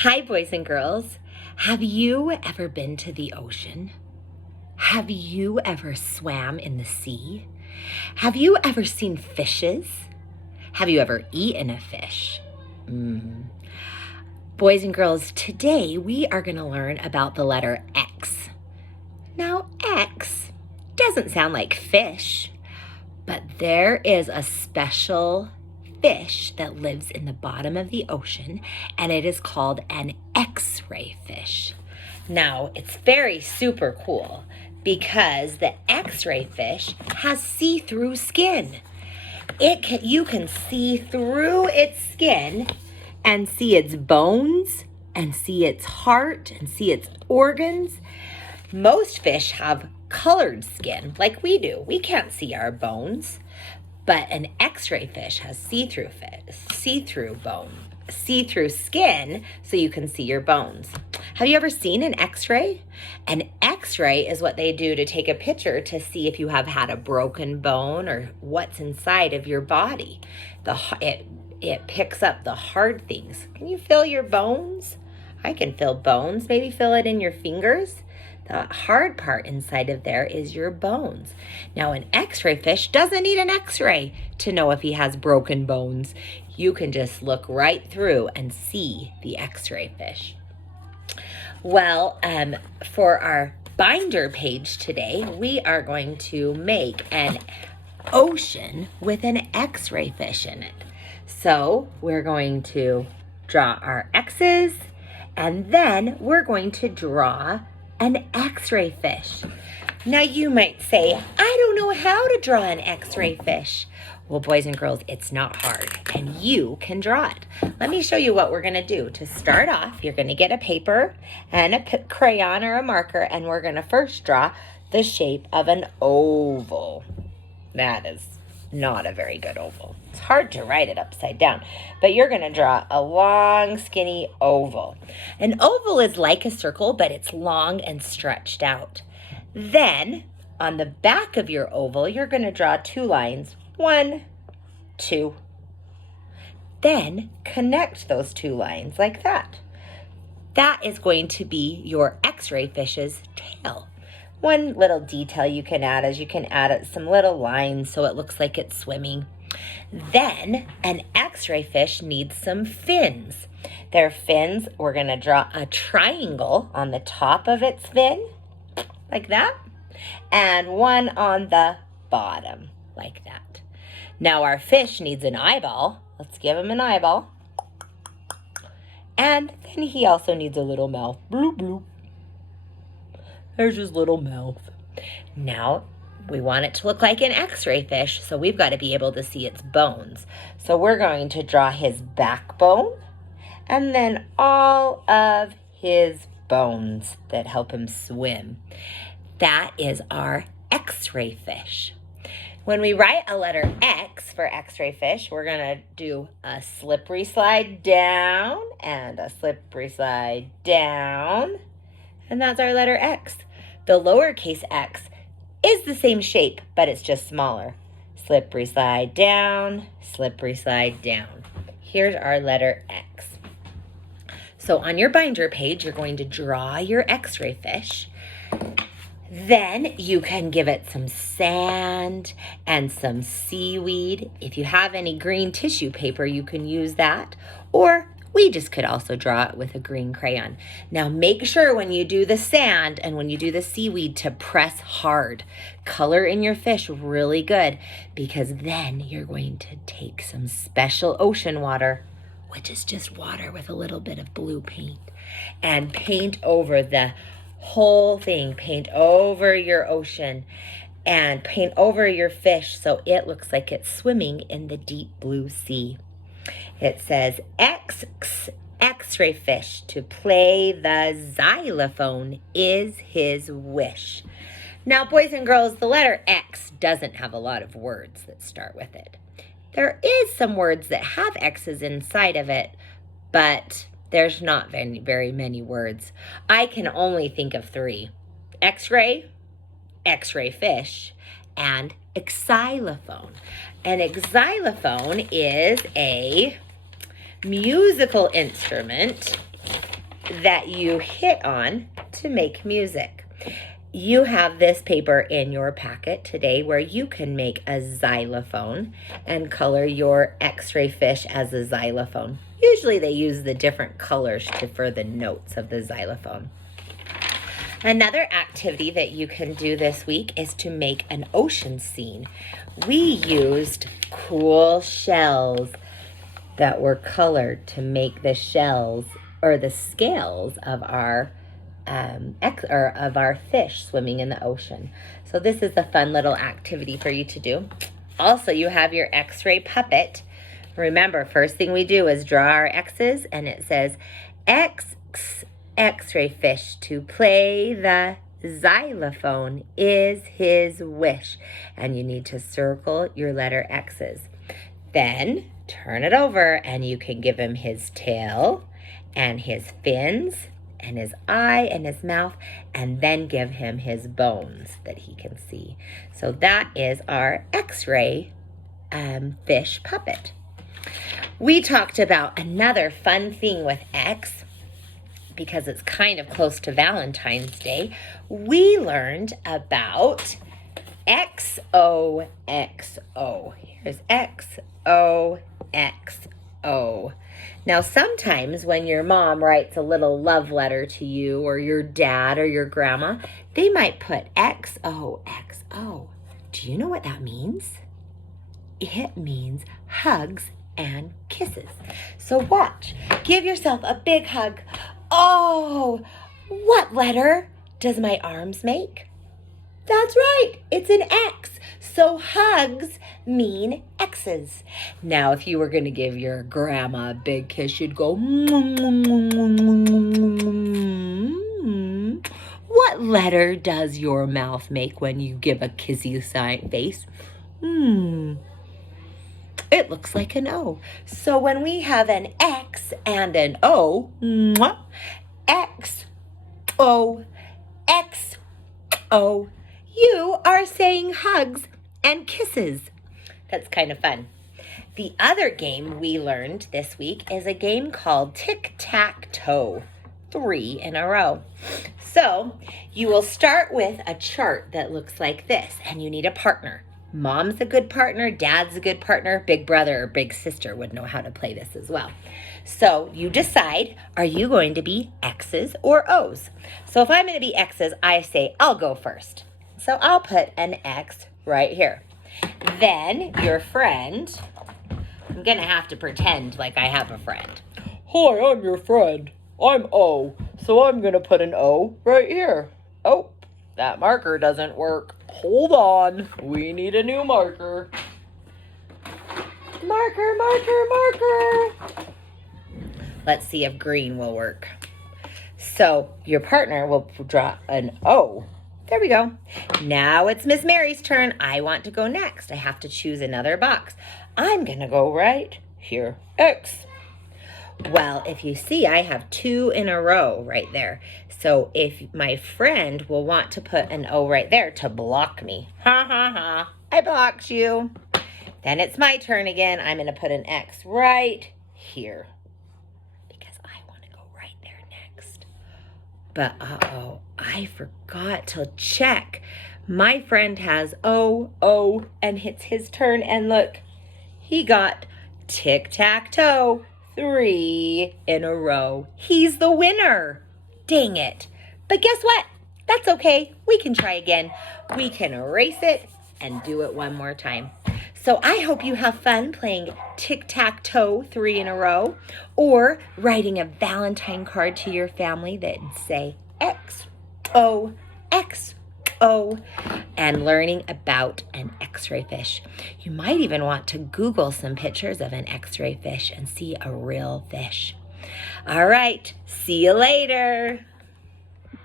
Hi, boys and girls. Have you ever been to the ocean? Have you ever swam in the sea? Have you ever seen fishes? Have you ever eaten a fish? Boys and girls, today we are going to learn about the letter X. Now, X doesn't sound like fish, but there is a special fish that lives in the bottom of the ocean, and it is called an X-ray fish. Now, it's very super cool because the X-ray fish has see-through skin. You can see through its skin and see its bones and see its heart and see its organs. Most fish have colored skin like we do. We can't see our bones. But an X-ray fish has see-through skin so you can see your bones. Have you ever seen an X-ray? An X-ray is what they do to take a picture to see if you have had a broken bone or what's inside of your body. It picks up the hard things. Can you feel your bones? I can feel bones. Maybe feel it in your fingers. The hard part inside of there is your bones. Now, an X-ray fish doesn't need an X-ray to know if he has broken bones. You can just look right through and see the X-ray fish. Well, for our binder page today, we are going to make an ocean with an X-ray fish in it. So we're going to draw our X's, and then we're going to draw an X-ray fish. Now you might say, I don't know how to draw an X-ray fish. Well, boys and girls, it's not hard, and you can draw it. Let me show you what we're gonna do. To start off, you're gonna get a paper and a crayon or a marker, and we're gonna first draw the shape of an oval. That is not a very good oval. It's hard to write it upside down, but you're gonna draw a long, skinny oval. An oval is like a circle, but it's long and stretched out. Then, on the back of your oval, you're gonna draw two lines, 1, 2. Then, connect those two lines like that. That is going to be your X-ray fish's tail. One little detail you can add is you can add some little lines so it looks like it's swimming. Then an X-ray fish needs some fins. Their fins, we're going to draw a triangle on the top of its fin, like that, and one on the bottom, like that. Now our fish needs an eyeball. Let's give him an eyeball. And then he also needs a little mouth. Bloop, bloop. There's his little mouth. Now, we want it to look like an X-ray fish, so we've got to be able to see its bones. So we're going to draw his backbone and then all of his bones that help him swim. That is our X-ray fish. When we write a letter X for X-ray fish, we're going to do a slippery slide down and a slippery slide down. And that's our letter X. The lowercase x is the same shape, but it's just smaller. Slippery slide down, slippery slide down. Here's our letter X. So on your binder page, you're going to draw your X-ray fish. Then you can give it some sand and some seaweed. If you have any green tissue paper, you can use that. Or we just could also draw it with a green crayon. Now make sure when you do the sand and when you do the seaweed to press hard. Color in your fish really good, because then you're going to take some special ocean water, which is just water with a little bit of blue paint, and paint over the whole thing. Paint over your ocean and paint over your fish so it looks like it's swimming in the deep blue sea. It says, X-ray fish to play the xylophone is his wish. Now, boys and girls, the letter X doesn't have a lot of words that start with it. There is some words that have X's inside of it, but there's not very many words. I can only think of 3. X-ray, X-ray fish, and xylophone. An xylophone is a musical instrument that you hit on to make music. You have this paper in your packet today where you can make a xylophone and color your X-ray fish as a xylophone. Usually they use the different colors for the notes of the xylophone. Another activity that you can do this week is to make an ocean scene. We used cool shells that were colored to make the shells or the scales of our fish swimming in the ocean. So this is a fun little activity for you to do. Also, you have your X-ray puppet. Remember, first thing we do is draw our X's, and it says X-ray fish to play the xylophone is his wish. And you need to circle your letter X's. Then turn it over and you can give him his tail and his fins and his eye and his mouth, and then give him his bones that he can see. So that is our X-ray fish puppet. We talked about another fun thing with X, because it's kind of close to Valentine's Day. We learned about XOXO. Here's XOXO. Now, sometimes when your mom writes a little love letter to you, or your dad or your grandma, they might put XOXO. Do you know what that means? It means hugs and kisses. So watch. Give yourself a big hug. Oh, what letter does my arms make? That's right, it's an X. So hugs mean X's. Now, if you were going to give your grandma a big kiss, you'd go, What letter does your mouth make when you give a kissy face? It looks like an O. So when we have an X and an O, X, O, X, O, you are saying hugs and kisses. That's kind of fun. The other game we learned this week is a game called Tic-Tac-Toe Three in a row. So you will start with a chart that looks like this, and you need a partner. Mom's a good partner, dad's a good partner, big brother or big sister would know how to play this as well. So you decide, are you going to be X's or O's? So if I'm going to be X's, I say, I'll go first. So I'll put an X right here. Then your friend, I'm going to have to pretend like I have a friend. Hi, I'm your friend. I'm O, so I'm going to put an O right here. Oh, that marker doesn't work. Hold on, we need a new marker. Marker, marker, marker. Let's see if green will work. So your partner will draw an O. There we go. Now it's Miss Mary's turn. I want to go next. I have to choose another box. I'm going to go right here. X. Well, if you see, I have two in a row right there. So if my friend will want to put an O right there to block me. Ha, ha, ha. I blocked you. Then it's my turn again. I'm going to put an X right here, because I want to go right there next. But uh-oh, I forgot to check. My friend has O, and it's his turn. And look, he got Tic-Tac-Toe Three in a row. He's the winner. Dang it. But guess what? That's okay. We can try again. We can erase it and do it one more time. So I hope you have fun playing Tic-Tac-Toe Three in a row, or writing a Valentine card to your family that say XOXO, and learning about an X-ray fish. You might even want to Google some pictures of an X-ray fish and see a real fish. All right, see you later.